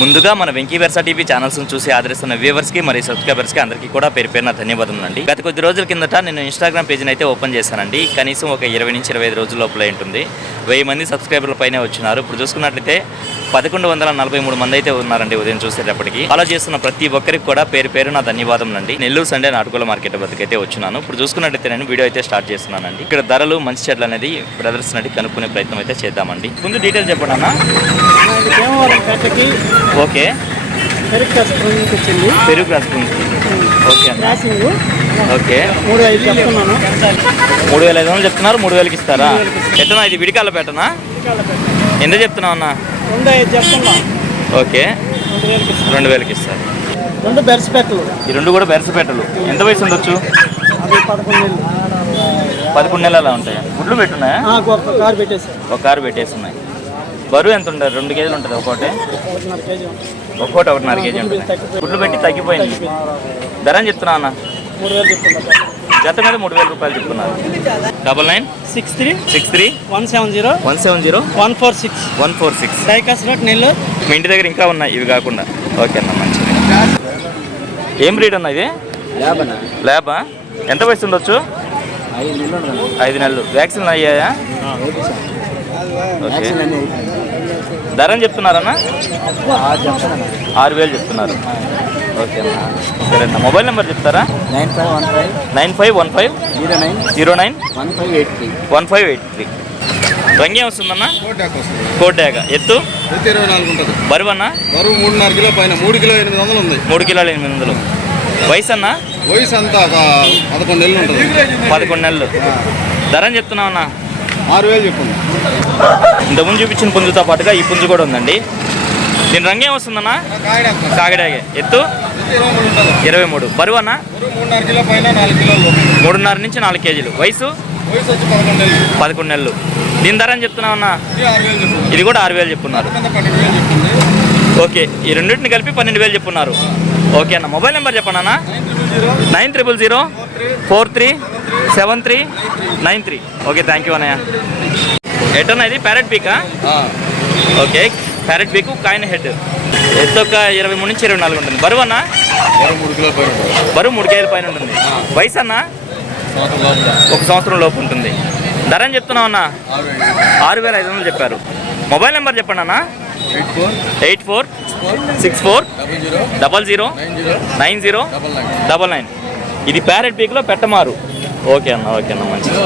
ముందుగా మన Venky versa TV channels చూసి ఆదరిస్తున్న వ్యూవర్స్కి మరియు సబ్స్క్రైబర్స్కి అందరికీ కూడా పేరు పేరున ధన్యవాదములండి. గత కొద్ది రోజుల కిందట నేను ఇన్స్టాగ్రామ్ పేజ్ని అయితే ఓపెన్ చేశానండి. కనీసం ఒక 20 నుంచి 25 రోజుల లోపల ఉంటుంది. 1000 మంది సబ్స్క్రైబర్ల పైనే వచ్చినారు. ఇప్పుడు చూసుకున్నట్లయితే 1143 మంది అయితే ఉన్నారండి ఉదయం చూసేటప్పటికి. ఫాలో చేస్తున్న ప్రతి ఒక్కరికి కూడా పేరు పేరున ధన్యవాదములండి. నెల్లూరు సండే నాటుకోల మార్కెట్ వద్దకైతే వచ్చినాను. ఇప్పుడు చూసుకున్నట్లయితే నేను వీడియో అయితే స్టార్ట్ చేస్తున్నానండి. ఇక్కడ ధరలు మంచి చెట్లు అనేది బ్రదర్స్ నడి కనుక్కునే ప్రయత్నం అయితే చేద్దామండి. ముందు డీటెయిల్ చెప్పండి అన్న. ఓకే, పెరుగు క్రాస్ ఓకే అన్న. ఓకే, 3500 చెప్తున్నారు. 3000కి ఇస్తారా? ఎట్టనా ఇది విడికాల పెట్టనా? ఎంత చెప్తున్నావు అన్న? ఓకే, 2000కి ఇస్తారు. ఈ రెండు కూడా బెరసపెట్టలు. ఎంత వయసు ఉండొచ్చు? 11 నెలలు అలా ఉంటాయా? గుడ్లు పెట్టున్నాయా? ఒక కారు పెట్టేసి ఉన్నాయి. బరువు ఎంత ఉంటుంది? 2 కేజీలు ఉంటుంది ఒక్కోటి. ఒక్కోటి 1.5 కేజీ ఉంటుంది. గుడ్లు పెట్టి తగ్గిపోయింది. ధర అని చెప్తున్నా అన్న? జత మీద 3000 రూపాయలు చెప్తున్నారు. 9963170146 నెల్లూరు. మీ ఇంటి దగ్గర ఇంకా ఉన్నాయి ఇవి కాకుండా? ఓకే అన్న, మంచిది. ఏం బ్రీడ్ అన్న ఇది? ల్యాబా? ఎంత వయసు ఉండొచ్చు? 5 నెలలు. వ్యాక్సిన్ అయ్యాయా? ఓకే. ధర అని చెప్తున్నారన్నా? 6000 చెప్తున్నారు. ఓకే అన్న, సరే అన్న. మొబైల్ నెంబర్ చెప్తారా? 9515091583. రంగే వస్తుందన్న? కోడ్డాక. ఎత్తు 24 ఉంటుంది. బరువు అన్న? బరువు 3.5 కిలో పైన. 3 కిలో 800 ఉంది. 3 కిలోలు 800. వయసు అన్న? వయసు అంతా 11 నెలలు ఉంటుంది. 11 నెలలు. ధర అని చెప్తున్నావు అన్న? 6000 చెప్పండి. ఇంతకుముందు చూపించిన పుంజుతో పాటుగా ఈ పుంజు కూడా ఉందండి. దీని రంగేం వస్తుందన్న? కాకిడాగే. ఎత్తు 23. బరువు అన్న? 3.5 కిలో పైన 4 కిలోలు. 3.5 నుంచి 4 కేజీలు. వయసు 11 నెలలు. దీని ధర అని చెప్తున్నావు అన్న? ఇది కూడా 6000 చెప్పున్నారు. ఓకే, ఈ రెండింటిని కలిపి 12000 చెప్పున్నారు. ఓకే అన్న. మొబైల్ నెంబర్ చెప్పండి అన్న? 9000437393. ఓకే, థ్యాంక్ యూ అన్నయ్య. ఎటన్నా ఇది ప్యారెట్ పీకా? ఓకే, ప్యారెట్ పీకు కాయిన్ హెడ్. ఎత్తు ఒక 23 నుంచి 24 ఉంటుంది. బరువు అన్న? బరువు 3 కేజీల పైన ఉంటుంది. వయసు అన్న? 1 సంవత్సరం లోపు ఉంటుంది. ధర అని చెప్తున్నావు అన్న? 6500 చెప్పారు. మొబైల్ నెంబర్ చెప్పండి అన్న? 8464009099. ఇది ప్యారెట్ పీక్లో పెట్టమారు. ఓకే అన్న, ఓకే అన్న, మంచిది.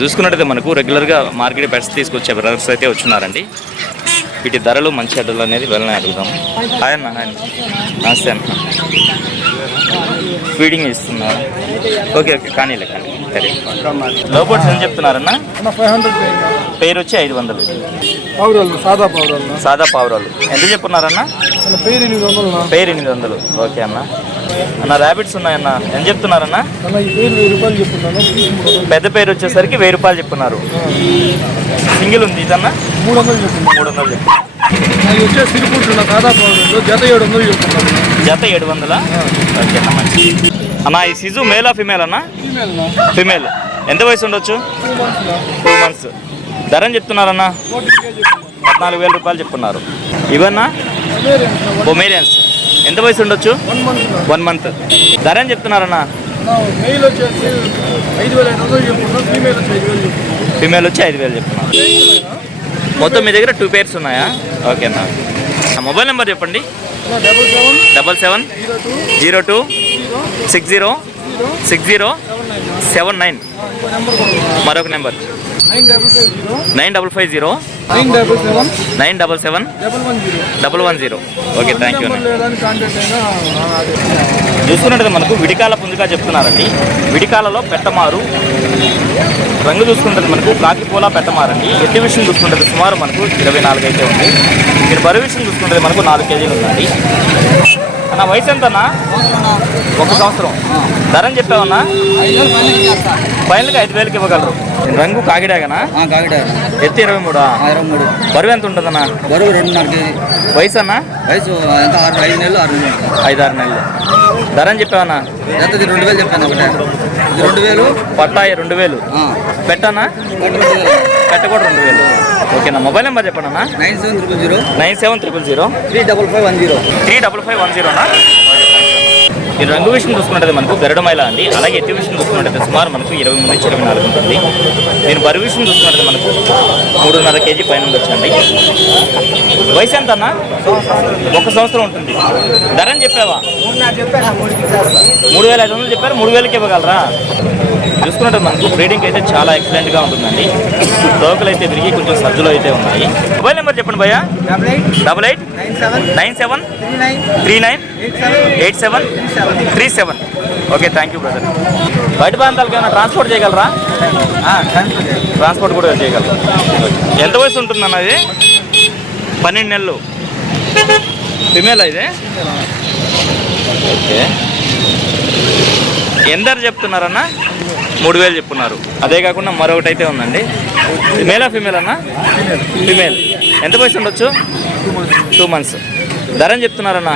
చూసుకున్నట్టయితే మనకు రెగ్యులర్గా మార్కెట్ పెట్స్ తీసుకొచ్చే బ్రదర్స్ అయితే వచ్చినారండి. వీటి ధరలు మంచి అడ్డలు అనేది వెళ్ళని అడుగుదాం. హాయ్ అన్న. హాయ్, నమస్తే అన్న. ఫీడింగ్ ఇస్తున్నారు. ఓకే ఓకే, కానీ సరే. లోపట్స్ ఎంత చెప్తున్నారన్న? పేరు వచ్చి 500. సాదా పావురాలు. ఎంత చెప్తున్నారన్న? పేరు 800. ఓకే అన్న. అన్న ర్యాబిట్స్ ఉన్నాయన్న, ఎంత చెప్తున్నారన్న? పెద్ద పేరు వచ్చేసరికి 1000 రూపాయలు చెప్తున్నారు. సింగిల్ ఉంది ఇదన్న? 300 చెప్తున్నారు. జత 700. ఓకే అన్న, మంచి అన్న. ఈ సిజు మేలా ఫిమేల్ అన్న? ఫిమేల్. ఎంత వయసు ఉండొచ్చు? 2 months. ధర అని చెప్తున్నారన్న? 14000 రూపాయలు చెప్తున్నారు. ఇవన్నా పొమేరియన్స్. ఎంత వయసు ఉండొచ్చు? 1 month. ధర అని చెప్తున్నారన్న? ఫిమేల్ వచ్చి 5000 చెప్తున్నారు. మొత్తం మీ దగ్గర 2 pairs ఉన్నాయా? ఓకే అన్న. మొబైల్ నెంబర్ చెప్పండి. 7702606079. మరొక నెంబర్ 9550977110. ఓకే, థ్యాంక్ యూ అన్న. చూసుకున్నట్టు మనకు విడికాల పుంజుగా చెప్తున్నారండి. విడికాలలో పెట్టమారు. రంగు చూసుకుంటుంది మనకు కాకిపోలా పెట్టమారండి. ఎట్టి విషయం చూసుకుంటుంది సుమారు మనకు 24 అయితే ఉంది. మీరు బరువు విషయం చూసుకుంటుంది మనకు 4 కేజీలు ఉందండి. అన్న వయసు ఎంతన్నా? 1 సంవత్సరం. ధర అని చెప్పావన్నా? ఫైనల్గా 5000కి ఇవ్వగలరు. రంగు కాకిడాగనా? ఎత్తు 23. బరువు ఎంత ఉంటుందన్నా? బరువు 2.5 కేజీ. వయసు అన్న? వయసు 5 నెలలు 5-6 నెలలు. ధర అని చెప్పావన్నా? 2000 చెప్పాను. ఒకటే 2000 పట్టాయి 2000. పెట్టానా? పెట్ట కూడా 2000. ఓకేనా, మొబైల్ నెంబర్ చెప్పండి అన్న. 9700 9700 35510. 35510నా? ఈ రంగు విషయం చూసుకున్నట్టు మనకు గరుడమైల అండి. అలాగే ఎత్తి విషయం చూసుకున్నట్టు సుమారు మనకు 23 నుంచి 24 ఉంటుంది. నేను బరువు విషయం చూసుకున్నట్టు మనకు 3.5 కేజీ పైన ఉండొచ్చండి. వయసు ఎంత అన్న? 1 సంవత్సరం ఉంటుంది. ధర అని చెప్పావా? 3500 చెప్పారు. 3000కి ఇవ్వగలరా? చూసుకున్నట్టు మనకు బ్రీడింగ్ అయితే చాలా ఎక్సలెంట్గా ఉంటుందండి. తోకలు అయితే విరిగి కొంచెం సజ్జులు అయితే ఉన్నాయి. మొబైల్ నెంబర్ చెప్పండి భయ్యా. 8897398737. Okay, thank you brother. బయట ప్రాంతాలకు ఏమైనా ట్రాన్స్పోర్ట్ చేయగలరా? ట్రాన్స్పోర్ట్ కూడా చేయగలరా? ఎంత వయసు ఉంటుంది అన్న ఇది? 12 నెలలు. ఫిమేల్ ఇది? ఓకే. ఎంత చెప్తున్నారన్న? 3000 చెప్తున్నారు. అదే కాకుండా మరొకటి అయితే ఉందండి. మేలా ఫిమేల్ అన్న? ఫిమేల్. ఎంత వయసు ఉండొచ్చు? 2 months. ధర అని చెప్తున్నారన్న?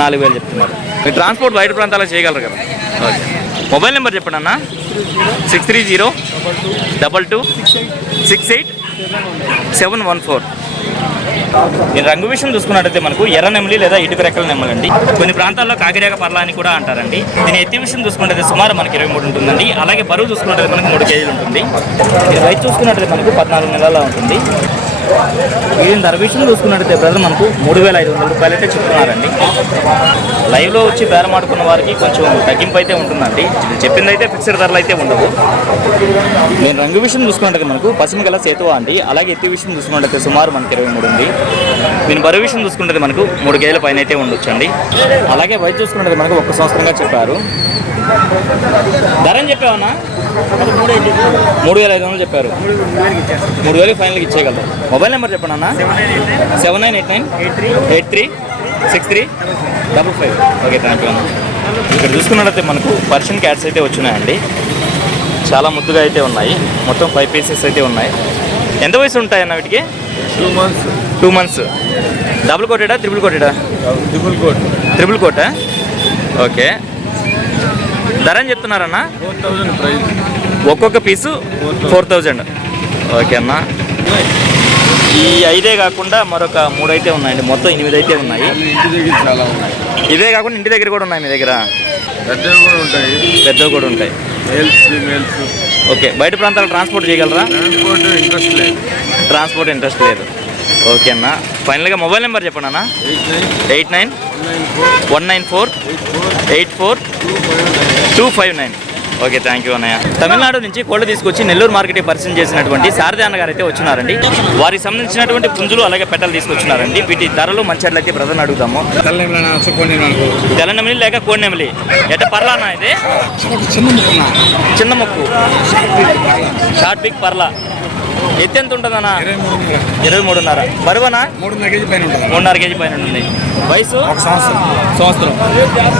4000 చెప్తున్నారు. మీరు ట్రాన్స్పోర్ట్ బయట ప్రాంతాలకు చేయగలరు కదా? ఓకే. మొబైల్ నెంబర్ చెప్పండి అన్న. 630222687714. ఈ రంగు విషయం చూసుకున్నట్టయితే మనకు ఎర్ర నెమలి లేదా ఇటుక రెక్కల నెమలి అండి. కొన్ని ప్రాంతాల్లో కాకిరేగ పర్ల అని కూడా అంటారండి. దీని ఎత్తి విషయం చూసుకున్నట్టయితే సుమారు మనకి 23 ఉంటుందండి. అలాగే బరువు చూసుకున్నట్టయితే మనకు 3 కేజీలు ఉంటుంది. ఇది రైతు చూసుకున్నట్టయితే మనకు 14 నెలల ఉంటుంది. దీని ధర విషయం చూసుకున్నట్టయితే బ్రదర్ మనకు 3500 రూపాయలు అయితే చెప్తున్నారండి. లైవ్లో వచ్చి బేరమాడుకున్న వారికి కొంచెం తగ్గింపు అయితే ఉంటుందండి. చెప్పింది అయితే ఫిక్స్డ్ ధరలు అయితే ఉండవు. నేను రంగు విషయం చూసుకున్నట్టయితే మనకు పశ్చిమ గల సేతువా అండి. అలాగే ఎత్తి విషయం చూసుకున్నట్టయితే సుమారు మనకి 23 ఉంది. దీని బరువు విషయం చూసుకుంటే మనకు 3 కేజీల పైన అయితే ఉండొచ్చండి. అలాగే వయసు చూసుకున్నట్టు మనకు 1 సంవత్సరంగా చెప్పారు. ధర అని చెప్పావన్నా? 3500 చెప్పారు. 3000 ఫైనల్కి ఇచ్చేయగలరు. మొబైల్ నెంబర్ చెప్పండి అన్న. 7989836355. ఓకే, థ్యాంక్ యూ అన్న. ఇక్కడ చూసుకున్నట్టయితే మనకు పర్షియన్ క్యాట్స్ అయితే వచ్చినాయండి. చాలా ముద్దుగా అయితే ఉన్నాయి. మొత్తం 5 పీసెస్ అయితే ఉన్నాయి. ఎంత వయసు ఉంటాయన్న వీటికి? 2 months. డబుల్ కోటెడా ట్రిపుల్ కోటెడా? ట్రిపుల్ కోటా? ఓకే. ధర అని చెప్తున్నారన్న? 4000 ప్రైస్. ఒక్కొక్క పీసు 4000. ఓకే అన్న. ఈ 5 కాకుండా మరొక 3 అయితే ఉన్నాయండి. మొత్తం 8 అయితే ఉన్నాయి. ఇంటి దగ్గర చాలా ఉన్నాయి. ఇవే కాకుండా ఇంటి దగ్గర కూడా ఉన్నాయి మీ దగ్గర? పెద్దవి కూడా ఉంటాయి. పెద్దవి కూడా ఉంటాయి. Males females. ఓకే. బయట ప్రాంతాలకు ట్రాన్స్పోర్ట్ చేయగలరా? ట్రాన్స్పోర్ట్ ఇంట్రెస్ట్ లేదు. ఓకే అన్న. ఫైనల్గా మొబైల్ నెంబర్ చెప్పండి అన్న. 8919484259. ఓకే, థ్యాంక్ యూ అన్నయ్య. తమిళనాడు నుంచి కోళ్ళు తీసుకొచ్చి నెల్లూరు మార్కెట్కి పరిచయం చేసినటువంటి శారదా అన్న గారు అయితే వచ్చినారండి. వారికి సంబంధించినటువంటి పుంజులు అలాగే పెట్టలు తీసుకొచ్చినారండి. వీటి ధరలు మంచిట్లయితే బ్రదర్ని అడుగుతాము. తెల్ల నెమలి లేక కోడి నెమలి ఎట్ట పర్లానా? ఇది చిన్న ముక్కు షార్ట్ బిగ్ పర్లా. ఎత్తు ఎంత ఉంటుందన్నా? 23.5. బరువనా? 3.5 కేజీ పైన ఉంటుంది. వయసు? 1 సంవత్సరం.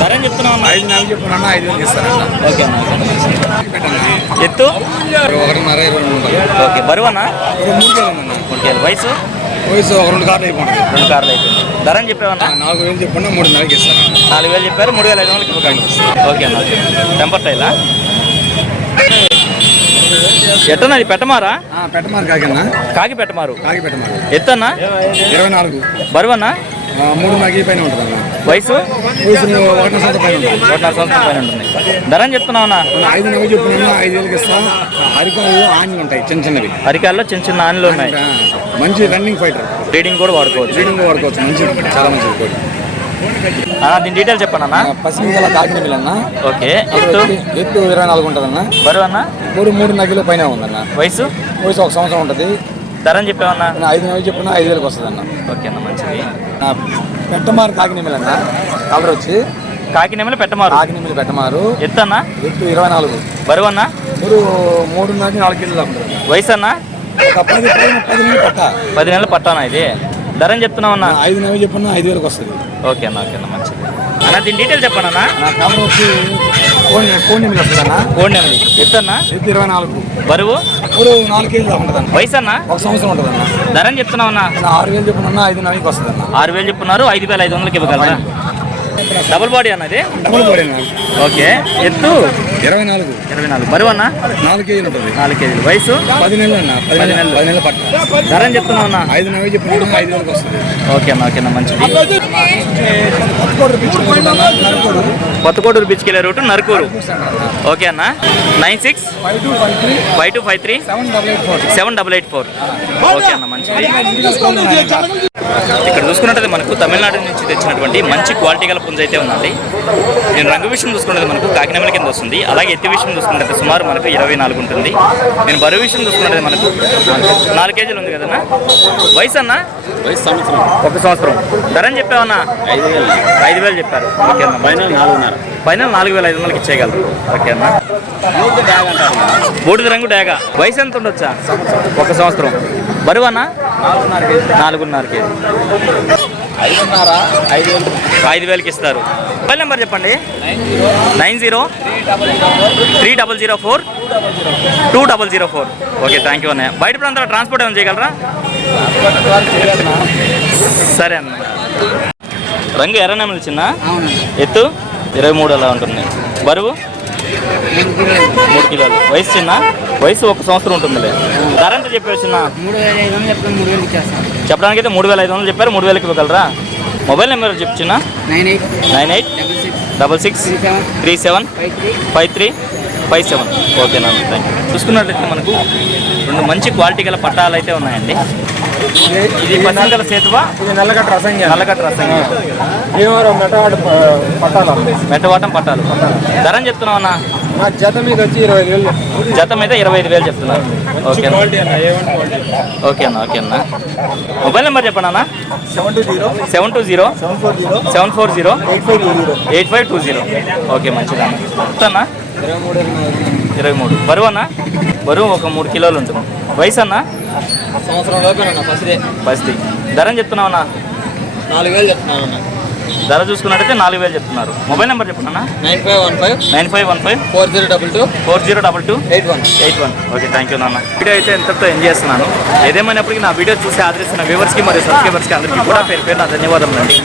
ధర అని చెప్తున్నావు? 5 నెలలు చెప్పుకున్నా 5,000 ఇస్తారన్న. ఓకే అన్న. ఎత్తు? 1.5-2 ఓకే. బరువనా? 3 కేజీలు. 3 కేజీలు. వయసు? 2 కార్లు అయిపోయింది. 2 కార్లు అయిపోయింది. ధర అని చెప్పావన్నా? 4,000 చెప్పుకున్నా 3 నెలలకి ఇస్తాను. 4,000 చెప్పారు. 3,500 ఇవ్వకండి. ఓకే అన్న. టెంపర్ టైలా? ఎట్టన్నా ఇది పెట్టమారా? పెట్టమారు కాకన్నా. కాకి పెట్టమారు. ఎత్తన్నా? 24. బరువన్నా? 3.5 కేజీ పైన ఉంటుంది. వయసు? 1 సంవత్సరం పైన ఉంటుంది. 1.5 సంవత్సరం పైన ఉంటుంది. ధర అని చెప్తున్నావునా? 5 నెలలు చెప్పుకున్నా 5,000కి ఇస్తాం. అరికాళ్ళు ఆన్లు ఉంటాయి, చిన్నవి. అరికాల్లో చిన్న ఆన్లు ఉన్నాయి. మంచి రన్నింగ్ ఫైటర్. బ్రీడింగ్ కూడా వాడుకోవచ్చు. మంచిది, చాలా మంచిది. దీని డీటెయిల్స్ చెప్పండి అన్న. పశ్చిమ గల కాకినెమలి అన్న. ఓకే. ఎత్తు 24 ఉంటుంది అన్న. బరువు అన్న? 3.5 కిలో పైన ఉందన్న. వయసు? 1 సంవత్సరం ఉంటుంది. ధర అని చెప్పామన్నా? 5 నెలలు చెప్పుకున్నా 5,000కి వస్తుంది అన్న. ఓకే అన్న, మంచిది. పెట్టమారు కాకినెమలి అన్న. కలర్ వచ్చి కాకినెమలి పెట్టమారు. కాకినెమలి పెట్టమారు. ఎత్తు అన్న? ఎత్తు 24. బరువు అన్న? 3.5-4 కిలోలు ఉంటుంది. వయసు అన్న? 10 నెలలు పట్ట. 10 నెలలు పట్టానా ఇది? ధర అని చెప్తున్నామన్నా? 5 నెలలు చెప్పుకున్నా 5,000కి వస్తుంది. ఓకే అన్న. ఓకే అన్న, మంచిది అన్న. దీని డీటెయిల్స్ చెప్పండి అన్న. కలర్ వచ్చి కోడినెమలి వస్తుంది అన్న. కోడినెమలి. ఎత్తు అన్న? ఎత్తు 24. బరువు? 4 కేజీలు ఉంటుంది అన్న. వయసు అన్న? 1 సంవత్సరం ఉంటుంది అన్న. ధర అని చెప్తున్నామన్నా? 6,000 చెప్పుకున్నా 5 నెలలకి వస్తుంది అన్న. 6,000 చెప్తున్నారు. 5,500కి ఇవ్వగలరా? డబుల్ బాడీ అన్నది. డబుల్ పడినా ఓకే. ఎత్తు 24 24. బరువు అన్న 4 కేజీలు ఉంటుంది. 4 కేజీలు. వయసు 10 నెలలు అన్న. 10 నెలలు పట్ట. ధర అని చెప్తున్నావు అన్న. 5 నెలలు చెప్పినప్పుడు 5 వేలకు వస్తుంది. ఓకే అన్న, ఓకే అన్న, మంచిది. నరకోడు కొత్తకోటూరు బీచ్కి వెళ్ళే రూటు నరకూరు. ఓకే అన్న. 965253 7884. ఓకే అన్న, మంచిది. ఇక్కడ చూసుకున్నట్లయితే మనకు తమిళనాడు నుంచి తెచ్చినటువంటి మంచి క్వాలిటీ గల పుంజ అయితే ఉందండి. నేను రంగు విషయం చూసుకున్నది మనకు కాకినాడ కింద వస్తుంది. అలాగే ఎత్తి విషయం చూసుకున్నట్లయితే సుమారు మనకు 24 ఉంటుంది. నేను బరువు విషయం చూసుకున్నట్లయితే మనకు 4 కేజీలు ఉంది కదన్నా. వయసు అన్న? వయసు సంవత్సరం. 1 సంవత్సరం. ధర అని చెప్పావన్నా? 5,000 చెప్పారు. ఓకే అన్న. ఫైనల్ 4.5. ఫైనల్ 4,500కి ఇచ్చేయగలరు. ఓకే అన్న. బూడిద రంగు డాగా. వయసు ఎంత ఉండొచ్చా? 1 సంవత్సరం. బరువు అన్న? 4.5 కేజీ. 5,000కి ఇస్తారు. మొబైల్ నెంబర్ చెప్పండి. 9030042004. ఓకే, థ్యాంక్ యూ అన్నయ్య. బయట ప్రాంతాల ట్రాన్స్పోర్ట్ ఏమైనా చేయగలరా? సరే అన్న. రంగు ఎర్ర నెమలి చిన్న. ఎత్తు 23 అలా ఉంటుంది. బరువు 3 కిలోలు. వయసు చిన్న. వయసు 1 సంవత్సరం ఉంటుందిలే. ధర ఎంత చెప్పారు చిన్న? 3,500 చెప్పడానికైతే 3,500 చెప్పారు. 3,000కి ఇవ్వగలరా? మొబైల్ నెంబర్ చెప్పు చిన్న. 9866375357. ఓకే నాన్న, థ్యాంక్ యూ. చూసుకున్నట్లయితే మనకు 2 మంచి క్వాలిటీ గల పట్టాలు అయితే ఉన్నాయండి. ఇది పసంగల సేతువా? ఇది నల్లగట్ట రసంగా. నల్లగట్ట రసంగా. మెట్టవాటం పట్టాలు. ధర అని చెప్తున్నావు అన్న? నా జత మీద వచ్చి 25,000. జత మీద 25,000 చెప్తున్నారు. ఓకే అన్న, ఓకే అన్న, ఓకే అన్న. మొబైల్ నెంబర్ చెప్పండి అన్న. 72074085220. ఓకే, మంచిది అన్న. అన్న 23. బరువు అన్న? బరువు ఒక 3 కిలోలు ఉంటుంది. వయసు అన్న? సంవత్సరం లోపల పరిస్థితి. ధర అని చెప్తున్నావు అన్న? 4,000 చెప్తున్నాను. ధర చూసుకున్నట్టయితే 4,000 చెప్తున్నారు. మొబైల్ నెంబర్ చెప్పండి అన్న. 9515402281. ఓకే, థ్యాంక్ యూ నాన్న. వీడియో అయితే ఎంతతో ఎంజాయ్ చేస్తున్నాను. ఏదేమైనప్పటికీ నా వీడియో చూసి ఆదరిస్తున్న వ్యూవర్స్కి మరియు సబ్స్క్రైబర్స్కి అందరికీ కూడా పేరు పేరు నా ధన్యవాదములు అండి.